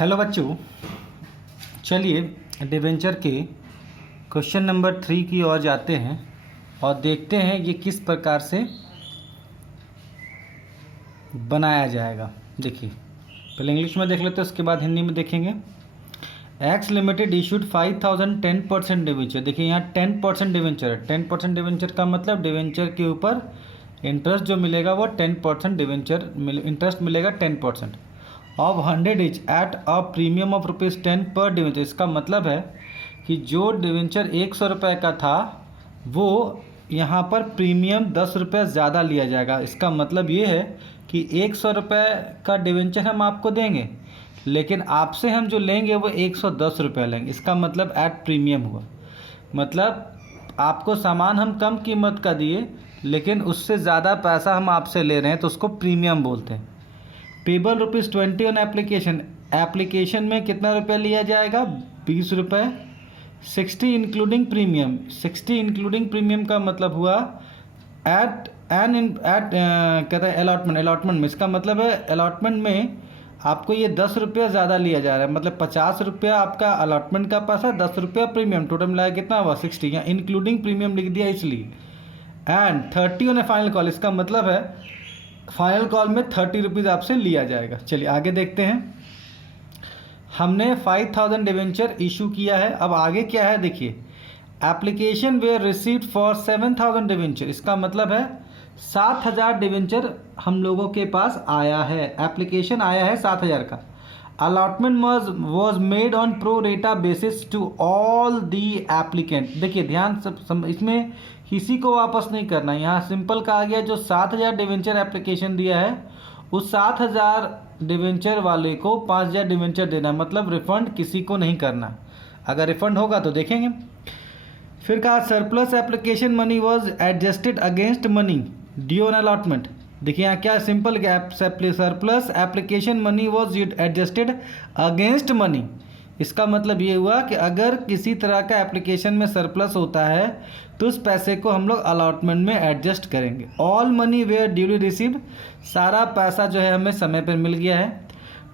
Hello बच्चों, चलिए debenture के क्वेश्चन नंबर 3 की ओर जाते हैं और देखते हैं ये किस प्रकार से बनाया जाएगा। देखिए, पहले इंग्लिश में देख लेते हैं, उसके बाद हिंदी में देखेंगे। X limited issued 5000 10% debenture. देखिए यहाँ 10% डिवेंचर है। 10% डिवेंचर का मतलब डिवेंचर के ऊपर इंटरेस्ट जो मिलेगा वो 10% डिवेंचर इंटरेस्ट मिलेगा 10% of 100 etch at a premium of ₹10 पर डिवेंचर। इसका मतलब है कि जो डिवेंचर 100 रुपये का था वो यहाँ पर प्रीमियम 10 रुपये ज़्यादा लिया जाएगा। इसका मतलब ये है कि 100 रुपये का डिवेंचर हम आपको देंगे, लेकिन आपसे हम जो लेंगे वो 110 रुपये लेंगे। इसका मतलब एट प्रीमियम हुआ, मतलब आपको सामान हम कम कीमत का दिए लेकिन उससे ज़्यादा पैसा हम आपसे ले रहे हैं, तो उसको प्रीमियम बोलते हैं। Payable ₹20 on application. एप्लीकेशन में कितना रुपया लिया जाएगा? 20 रुपये। 60 इंक्लूडिंग प्रीमियम। 60 इंक्लूडिंग प्रीमियम का मतलब हुआ एट कहते हैं अलॉटमेंट में। इसका मतलब है अलॉटमेंट में आपको ये 10 रुपया ज़्यादा लिया जा रहा है, मतलब 50 रुपया आपका अलॉटमेंट का पैसा, 10 रुपया प्रीमियम, टोटल मिलाया कितना हुआ 60। या इंक्लूडिंग प्रीमियम लिख दिया इसलिए। And 30 on A final call. इसका मतलब है फाइनल कॉल में 30 रुपीज़ आपसे लिया जाएगा। चलिए आगे देखते हैं। हमने 5000 डिवेंचर इशू किया है। अब आगे क्या है देखिए, application were received for 7000 debenture. इसका मतलब है 7000 डिवेंचर हम लोगों के पास आया है, एप्लीकेशन आया है 7000 का। Allotment was made on pro rata basis to all the applicant. देखिए ध्यान इसमें किसी को वापस नहीं करना। यहाँ सिंपल कहा गया जो 7000 डिवेंचर एप्लीकेशन दिया है उस 7000 डिवेंचर वाले को 5000 डिवेंचर देना, मतलब रिफंड किसी को नहीं करना। अगर रिफंड होगा तो देखेंगे। फिर कहा surplus application money was adjusted against money due on allotment. देखिए यहाँ क्या simple gap, surplus application money was adjusted against money. इसका मतलब ये हुआ कि अगर किसी तरह का एप्लीकेशन में सरप्लस होता है तो उस पैसे को हम लोग अलॉटमेंट में एडजस्ट करेंगे। All money were duly received. सारा पैसा जो है हमें समय पर मिल गया है।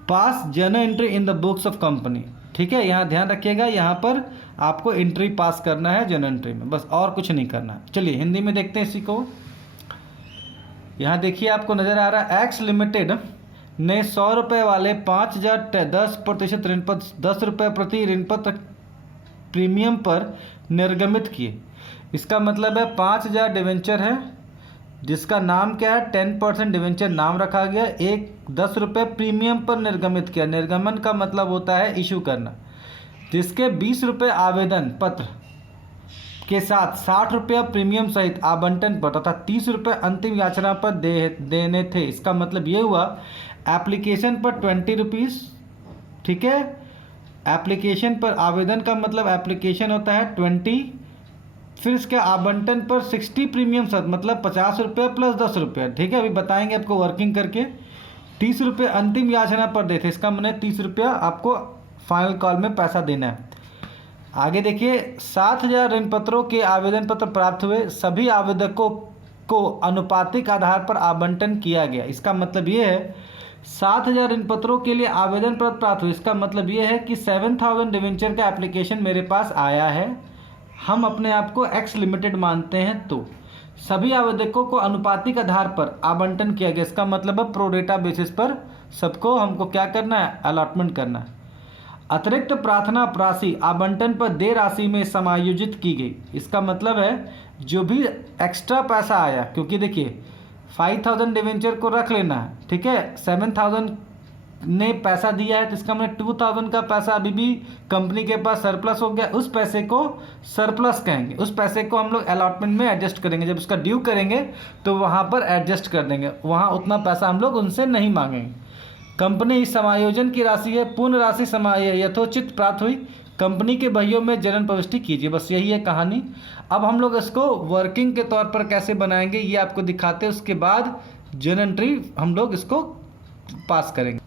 पास journal entry in the books of company. ठीक है, यहाँ ध्यान रखिएगा, यहाँ पर आपको एंट्री पास करना है जर्नल एंट्री में, बस और कुछ नहीं करना है। चलिए हिंदी में देखते हैं इसी को। यहाँ देखिए आपको नज़र आ रहा है एक्स लिमिटेड ने 100 रुपये वाले 5000 10% ऋण पत्र 10 रुपये प्रति ऋण पत्र प्रीमियम पर निर्गमित किए। इसका मतलब है 5000 डिवेंचर है जिसका नाम क्या है 10% डिवेंचर नाम रखा गया, एक 10 रुपये प्रीमियम पर निर्गमित किया। निर्गमन का मतलब होता है इशू करना, जिसके 20 रुपये आवेदन पत्र के साथ 60 रुपया प्रीमियम सहित आवंटन पर तथा 30 रुपये अंतिम याचना पर देने थे। इसका मतलब ये हुआ एप्लीकेशन पर 20 रुपीज़, ठीक है, एप्लीकेशन पर आवेदन का मतलब एप्लीकेशन होता है 20, फिर इसके आवंटन पर 60 प्रीमियम सहित मतलब 50 रुपये प्लस 10 रुपये, ठीक है, अभी बताएंगे आपको वर्किंग करके। 30 रुपये अंतिम याचना पर देते, इसका मतलब 30 रुपया आपको फाइनल कॉल में पैसा देना है। आगे देखिए 7000 ऋण पत्रों के आवेदन पत्र प्राप्त हुए, सभी आवेदकों को अनुपातिक आधार पर आवंटन किया गया। इसका मतलब ये है 7000 ऋण पत्रों के लिए आवेदन पत्र प्राप्त हुए। इसका मतलब ये है कि 7000 डिवेंचर का एप्लीकेशन मेरे पास आया है, हम अपने आप को एक्स लिमिटेड मानते हैं, तो सभी आवेदकों को अनुपातिक आधार पर आवंटन किया गया। इसका मतलब है प्रो रेटा बेसिस पर सबको हमको क्या करना है, अलॉटमेंट करना है। अतिरिक्त प्रार्थना राशि आवंटन पर देय राशि में समायोजित की गई। इसका मतलब है जो भी एक्स्ट्रा पैसा आया, क्योंकि देखिए 5000 डिवेंचर को रख लेना है, ठीक है, 7000 ने पैसा दिया है तो इसका मतलब 2000 का पैसा अभी भी कंपनी के पास सरप्लस हो गया, उस पैसे को सरप्लस कहेंगे। उस पैसे को हम लोग अलॉटमेंट में एडजस्ट करेंगे, जब उसका ड्यू करेंगे तो वहाँ पर एडजस्ट कर देंगे, वहाँ उतना पैसा हम लोग उनसे नहीं मांगेंगे। कंपनी इस समायोजन की राशि है पूर्ण राशि यथोचित प्राप्त हुई, कंपनी के बहियों में जनरल प्रविष्टि कीजिए। बस यही है कहानी। अब हम लोग इसको वर्किंग के तौर पर कैसे बनाएंगे ये आपको दिखाते हैं, उसके बाद जनरल एंट्री हम लोग इसको पास करेंगे।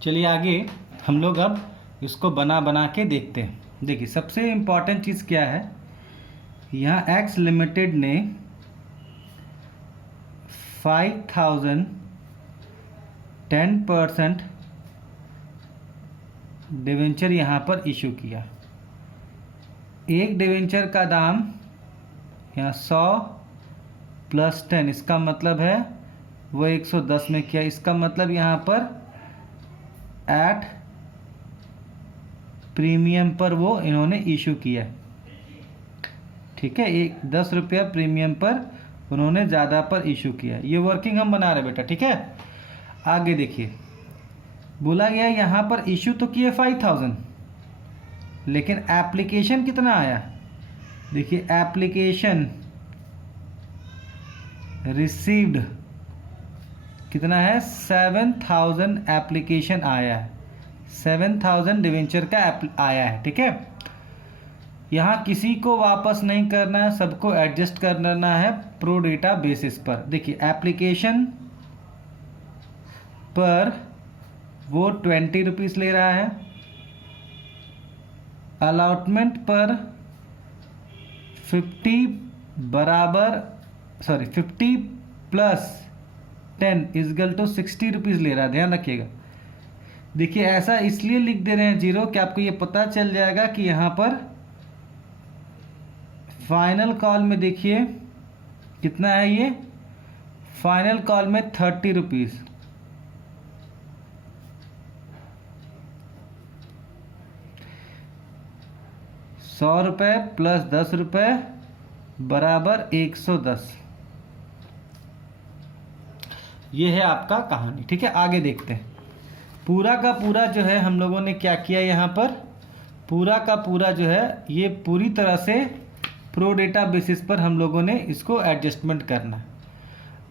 चलिए आगे हम लोग अब इसको बना के देखते हैं। देखिए सबसे इम्पॉर्टेंट चीज़ क्या है, यहाँ एक्स लिमिटेड ने 5000 10% डिवेंचर यहाँ पर इशू किया। एक डिवेंचर का दाम यहाँ 100 प्लस 10, इसका मतलब है वो 110 में किया। इसका मतलब यहाँ पर एट प्रीमियम पर वो इन्होंने इशू किया। ठीक है, 10 रुपया प्रीमियम पर उन्होंने ज़्यादा पर इशू किया। ये वर्किंग हम बना रहे बेटा। ठीक है, आगे देखिए, बोला गया यहाँ पर इशू तो किए 5000, लेकिन एप्लीकेशन कितना आया। देखिए एप्लीकेशन रिसीव्ड कितना है, 7000 एप्लीकेशन आया है, 7000 डिवेंचर का आया है। ठीक है, यहाँ किसी को वापस नहीं करना है, सबको एडजस्ट करना है प्रो डेटा बेसिस पर। देखिए एप्लीकेशन पर वो 20 रुपीज़ ले रहा है, अलॉटमेंट पर 50 प्लस 10 इजगल टू 60 रुपीज़ ले रहा है। ध्यान रखिएगा। देखिए ऐसा इसलिए लिख दे रहे हैं 0 कि आपको ये पता चल जाएगा कि यहाँ पर फाइनल कॉल में देखिए कितना है, ये फाइनल कॉल में 30 रुपीज़। ₹100 प्लस 10 रुपये बराबर 110। ये है आपका कहानी। ठीक है, आगे देखते हैं। पूरा का पूरा जो है हम लोगों ने क्या किया, यहाँ पर पूरा का पूरा जो है ये पूरी तरह से प्रो डेटा बेसिस पर हम लोगों ने इसको एडजस्टमेंट करना।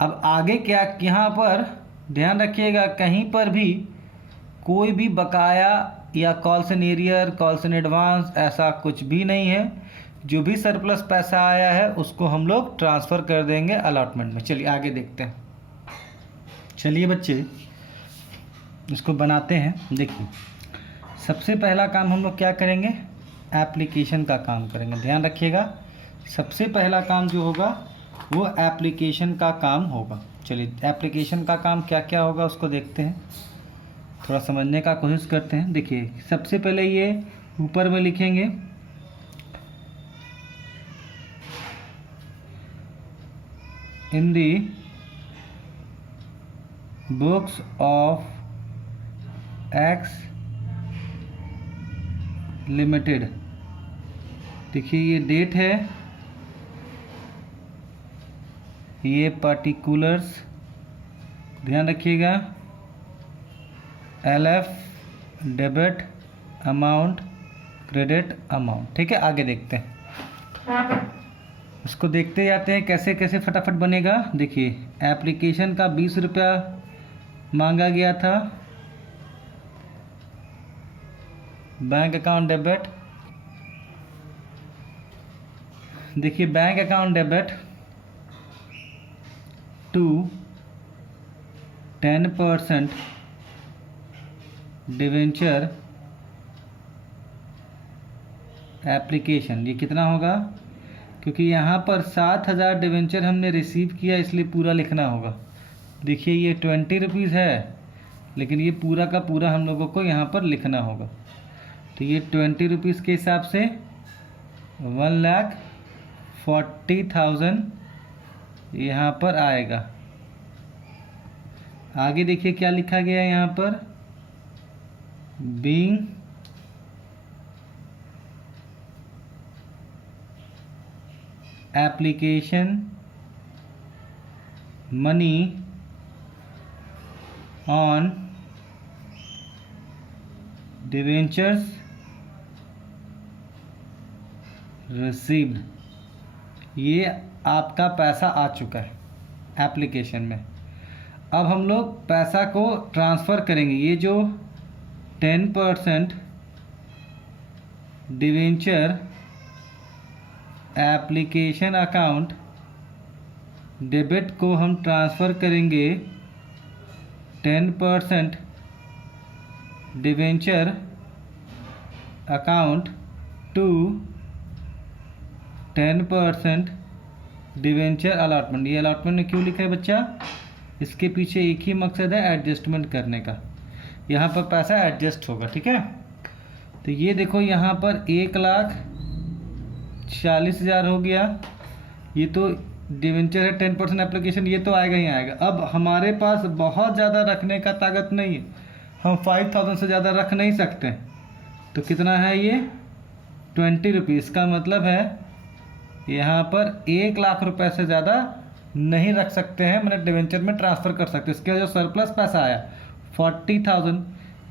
अब आगे क्या, यहाँ पर ध्यान रखिएगा कहीं पर भी कोई भी बकाया या calls in arrear, calls in advance ऐसा कुछ भी नहीं है। जो भी सरप्लस पैसा आया है उसको हम लोग ट्रांसफ़र कर देंगे अलॉटमेंट में। चलिए आगे देखते हैं। चलिए बच्चे इसको बनाते हैं। देखिए सबसे पहला काम हम लोग क्या करेंगे, एप्लीकेशन का काम करेंगे। ध्यान रखिएगा सबसे पहला काम जो होगा वो एप्लीकेशन का काम होगा। चलिए एप्लीकेशन का काम क्या क्या होगा उसको देखते हैं, थोड़ा समझने का कोशिश करते हैं। देखिए सबसे पहले ये ऊपर में लिखेंगे इन दी बुक्स ऑफ एक्स लिमिटेड। देखिए ये डेट है, ये पार्टिकुलर्स, ध्यान रखिएगा, LF debit amount, credit amount. ठीक है, आगे देखते हैं, उसको देखते जाते हैं कैसे कैसे फटाफट बनेगा। देखिए एप्लीकेशन का 20 रुपया मांगा गया था, बैंक अकाउंट डेबिट। देखिए bank account debit to 10% debenture application. ये कितना होगा, क्योंकि यहाँ पर 7000 डिवेंचर हमने रिसीव किया इसलिए पूरा लिखना होगा। देखिए ये 20 रुपीज़ है, लेकिन ये पूरा का पूरा हम लोगों को यहाँ पर लिखना होगा। तो ये 20 रुपीज़ के हिसाब से 1,40,000 यहाँ पर आएगा। आगे देखिए क्या लिखा गया है यहाँ पर, being application money on debentures received. ये आपका पैसा आ चुका है एप्लीकेशन में। अब हम लोग पैसा को ट्रांसफ़र करेंगे। ये जो 10% डिवेंचर एप्लीकेशन अकाउंट डेबिट को हम ट्रांसफ़र करेंगे 10% debenture account to 10% debenture allotment. ये अलॉटमेंट में क्यों लिखा है बच्चा, इसके पीछे एक ही मकसद है, एडजस्टमेंट करने का। यहाँ पर पैसा एडजस्ट होगा। ठीक है, तो ये देखो यहाँ पर 1,40,000 हो गया। ये तो डिवेंचर है 10% एप्लीकेशन, ये तो आएगा ही आएगा। अब हमारे पास बहुत ज़्यादा रखने का ताकत नहीं है, हम 5,000 से ज़्यादा रख नहीं सकते। तो कितना है ये 20 रुपीज़ का मतलब है यहाँ पर 1,00,000 रुपये से ज़्यादा नहीं रख सकते हैं, मैंने डिवेंचर में ट्रांसफ़र कर सकते। इसका जो सरप्लस पैसा आया 40,000,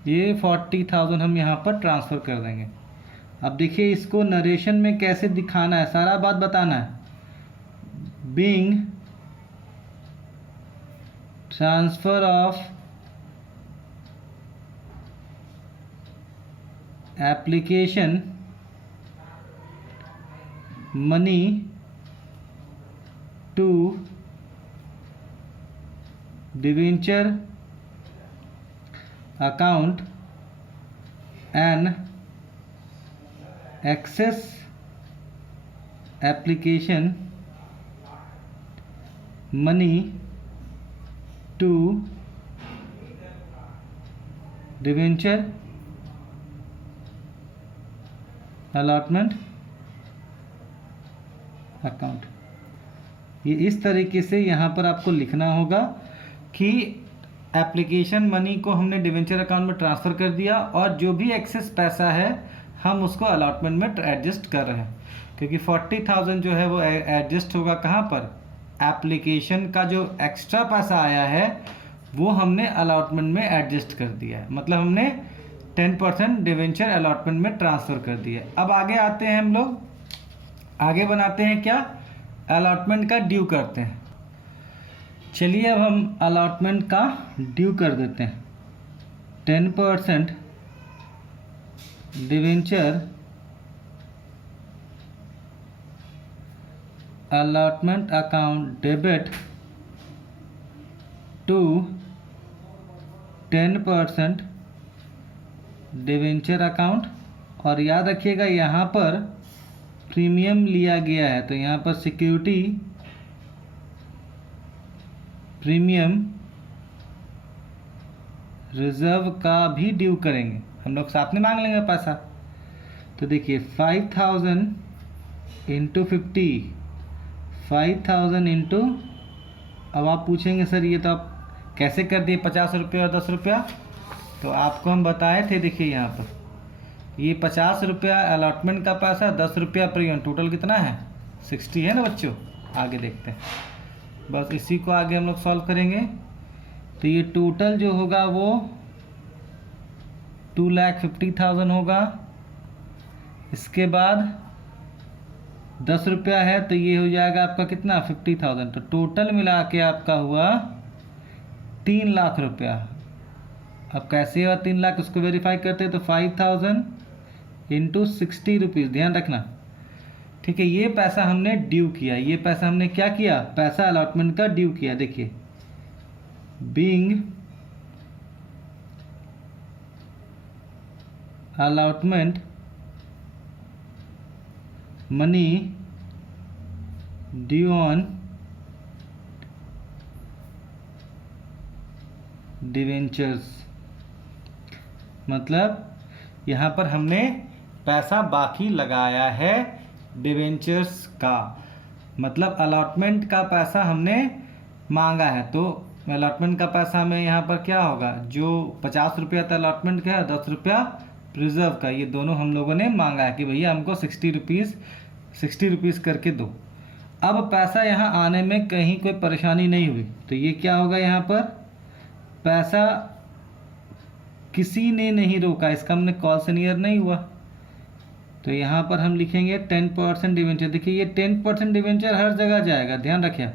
ये 40,000 हम यहाँ पर ट्रांसफ़र कर देंगे। अब देखिए इसको नरेशन में कैसे दिखाना है, सारा बात बताना है। Being transfer of application money to debenture account and excess application money to debenture allotment account. ये इस तरीके से यहाँ पर आपको लिखना होगा कि एप्लीकेशन मनी को हमने डिवेंचर अकाउंट में ट्रांसफ़र कर दिया और जो भी एक्सेस पैसा है हम उसको अलॉटमेंट में एडजस्ट कर रहे हैं, क्योंकि 40,000 जो है वो एडजस्ट होगा कहाँ पर, एप्लीकेशन का जो एक्स्ट्रा पैसा आया है वो हमने अलॉटमेंट में एडजस्ट कर दिया है, मतलब हमने 10% डिवेंचर अलॉटमेंट में ट्रांसफ़र कर दिया। अब आगे आते हैं, हम लोग आगे बनाते हैं क्या, अलॉटमेंट का ड्यू करते हैं। चलिए अब हम अलॉटमेंट का ड्यू कर देते हैं। 10% debenture allotment account debit to 10% debenture account. और याद रखिएगा यहाँ पर प्रीमियम लिया गया है, तो यहाँ पर सिक्योरिटी प्रीमियम रिजर्व का भी ड्यू करेंगे, हम लोग साथ में मांग लेंगे पैसा। तो देखिए 5,000 इंटू 50, 5,000 इंटू, अब आप पूछेंगे सर ये तो आप कैसे कर दिए 50 रुपये और 10 रुपया, तो आपको हम बताए थे। देखिए यहाँ पर ये 50 रुपया अलॉटमेंट का पैसा, 10 रुपया प्रीमियम, टोटल कितना है 60 है ना बच्चों। आगे देखते हैं, बस इसी को आगे हम लोग सॉल्व करेंगे। तो ये टोटल जो होगा वो 2,50,000 होगा। इसके बाद 10 रुपया है तो ये हो जाएगा आपका कितना 50,000, तो टोटल मिला के आपका हुआ 3,00,000 रुपया। अब कैसे हुआ 3,00,000, उसको वेरीफाई करते हैं। तो 5,000 इंटू 60 रुपीज़, ध्यान रखना, ठीक है। ये पैसा हमने ड्यू किया, ये पैसा हमने क्या किया, पैसा अलॉटमेंट का ड्यू किया। देखिए being allotment money due on debentures, मतलब यहाँ पर हमने पैसा बाकी लगाया है डिवेंचर्स का, मतलब अलॉटमेंट का पैसा हमने मांगा है। तो अलॉटमेंट का पैसा में यहाँ पर क्या होगा, जो 50 रुपया था अलॉटमेंट का, 10 रुपया प्रिजर्व का, ये दोनों हम लोगों ने मांगा है कि भैया हमको 60 रुपीज़ करके दो। अब पैसा यहाँ आने में कहीं कोई परेशानी नहीं हुई, तो ये क्या होगा, यहाँ पर पैसा किसी ने नहीं रोका, इसका हमने कॉल सीनियर नहीं हुआ। तो यहाँ पर हम लिखेंगे 10% डिवेंचर। देखिए ये 10% डिवेंचर हर जगह जाएगा, ध्यान रखिए।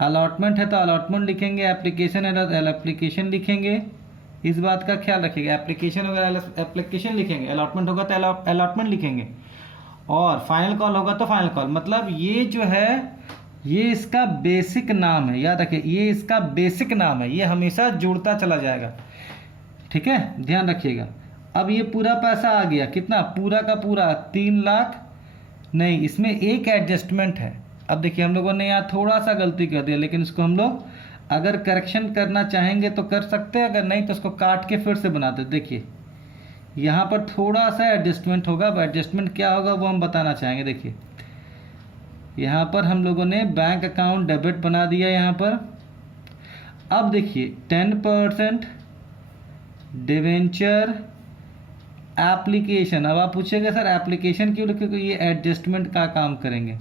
अलॉटमेंट है तो अलॉटमेंट लिखेंगे, एप्लीकेशन है तो एप्लीकेशन लिखेंगे, इस बात का ख्याल रखिएगा। एप्लीकेशन होगा एप्लीकेशन लिखेंगे, अलॉटमेंट होगा तो अलॉटमेंट लिखेंगे, और फाइनल कॉल होगा तो फाइनल कॉल। मतलब ये जो है ये इसका बेसिक नाम है, याद रखिए ये इसका बेसिक नाम है, ये हमेशा जुड़ता चला जाएगा, ठीक है, ध्यान रखिएगा। अब ये पूरा पैसा आ गया, कितना, पूरा का पूरा 3,00,000 नहीं, इसमें एक एडजस्टमेंट है। अब देखिए हम लोगों ने यहाँ थोड़ा सा गलती कर दिया, लेकिन इसको हम लोग अगर करेक्शन करना चाहेंगे तो कर सकते हैं, अगर नहीं तो उसको काट के फिर से बनाते। देखिए यहाँ पर थोड़ा सा एडजस्टमेंट होगा। अब एडजस्टमेंट क्या होगा वो हम बताना चाहेंगे। देखिए यहाँ पर हम लोगों ने बैंक अकाउंट डेबिट बना दिया यहाँ पर। अब देखिए 10% डिवेंचर एप्लीकेशन। अब आप पूछेंगे सर एप्लीकेशन क्यों लिखे, क्योंकि ये एडजस्टमेंट का काम करेंगे,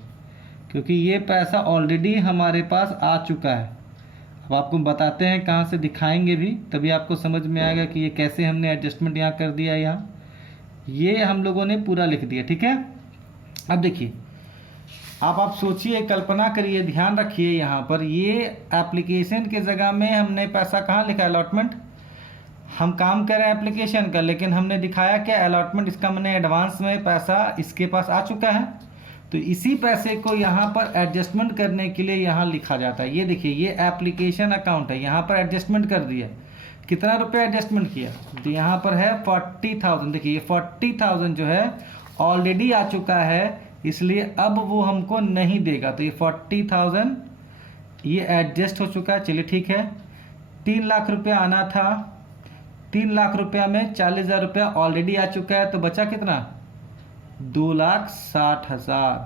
क्योंकि ये पैसा ऑलरेडी हमारे पास आ चुका है। अब आपको बताते हैं कहाँ से, दिखाएंगे भी, तभी आपको समझ में आएगा कि ये कैसे हमने एडजस्टमेंट यहाँ कर दिया। यहाँ ये हम लोगों ने पूरा लिख दिया, ठीक है। अब देखिए आप सोचिए, कल्पना करिए, ध्यान रखिए, यहाँ पर ये एप्लीकेशन के जगह में हमने पैसा कहाँ लिखा, अलॉटमेंट। हम काम कर रहे हैं एप्लीकेशन का, लेकिन हमने दिखाया क्या, अलॉटमेंट। इसका मैंने एडवांस में पैसा इसके पास आ चुका है, तो इसी पैसे को यहाँ पर एडजस्टमेंट करने के लिए यहाँ लिखा जाता है। ये देखिए ये एप्लीकेशन अकाउंट है, यहाँ पर एडजस्टमेंट कर दिया। कितना रुपया एडजस्टमेंट किया, तो यहाँ पर है 40,000। देखिए ये 40,000 जो है ऑलरेडी आ चुका है, इसलिए अब वो हमको नहीं देगा। तो ये 40,000 ये एडजस्ट हो चुका है। चलिए ठीक है, 3 लाख रुपया आना था, 3 लाख रुपया में 40,000 रुपया ऑलरेडी आ चुका है, तो बचा कितना, 2,60,000।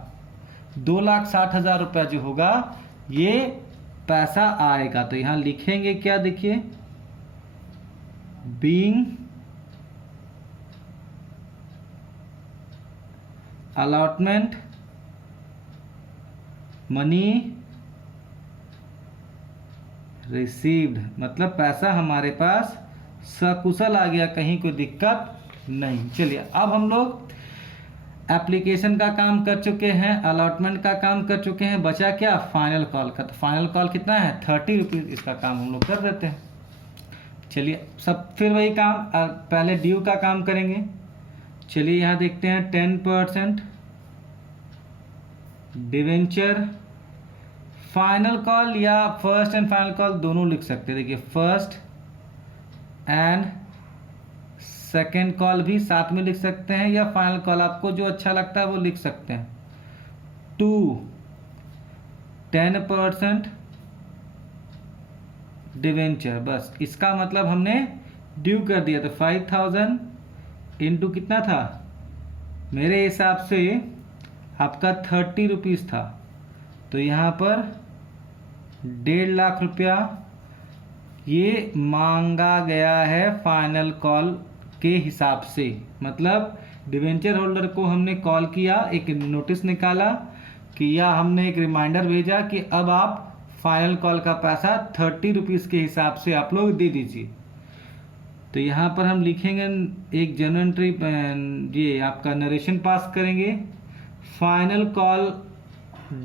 2,60,000 रुपया जो होगा ये पैसा आएगा। तो यहाँ लिखेंगे क्या, देखिए बीइंग अलॉटमेंट मनी रिसीव्ड, मतलब पैसा हमारे पास सकुशल आ गया, कहीं कोई दिक्कत नहीं। चलिए अब हम लोग एप्लीकेशन का काम कर चुके हैं, अलॉटमेंट का काम कर चुके हैं, बचा क्या, फाइनल कॉल का। तो फाइनल कॉल कितना है, 30 रुपीज़। इसका काम हम लोग कर देते हैं। चलिए सब फिर वही काम, पहले ड्यू का काम करेंगे। चलिए यहाँ देखते हैं 10% डिवेंचर फाइनल कॉल, या फर्स्ट एंड फाइनल कॉल दोनों लिख सकते हैं। देखिए फर्स्ट एंड सेकेंड कॉल भी साथ में लिख सकते हैं, या फाइनल कॉल, आपको जो अच्छा लगता है वो लिख सकते हैं। 10% डिवेंचर, बस इसका मतलब हमने ड्यू कर दिया। तो 5,000 इंटू कितना था, मेरे हिसाब से आपका 30 रुपीज़ था, तो यहाँ पर 1.5 लाख रुपया ये मांगा गया है फाइनल कॉल के हिसाब से। मतलब डिवेंचर होल्डर को हमने कॉल किया, एक नोटिस निकाला कि, या हमने एक रिमाइंडर भेजा कि अब आप फाइनल कॉल का पैसा 30 रुपीज़ के हिसाब से आप लोग दे दीजिए। तो यहाँ पर हम लिखेंगे एक जनरल एंट्री, ये आपका नरेशन पास करेंगे, final call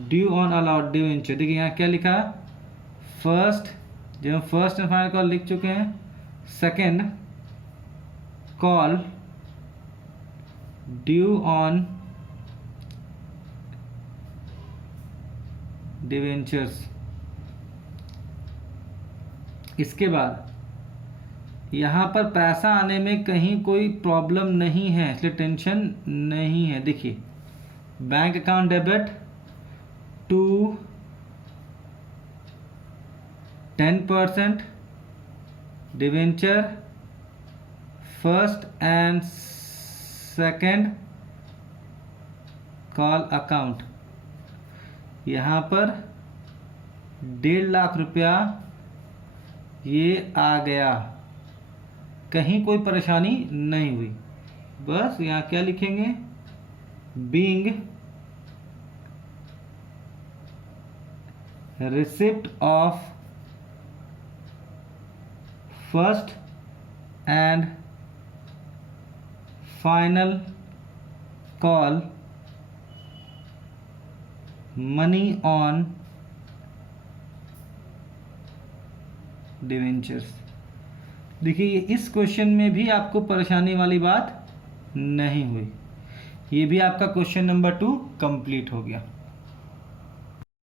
due on allowed debenture. देखिए यहाँ क्या लिखा, फर्स्ट, जब हम फर्स्ट एंड फाइनल कॉल लिख चुके हैं, second call due on debentures. इसके बाद यहाँ पर पैसा आने में कहीं कोई प्रॉब्लम नहीं है, इसलिए टेंशन नहीं है। देखिए bank account debit to 10% debenture first and second call account. यहाँ पर 1.5 लाख रुपया ये आ गया, कहीं कोई परेशानी नहीं हुई। बस यहाँ क्या लिखेंगे, being receipt of first and final call money on debentures. देखिए इस क्वेश्चन में भी आपको परेशानी वाली बात नहीं हुई, ये भी आपका क्वेश्चन नंबर 2 कंप्लीट हो गया।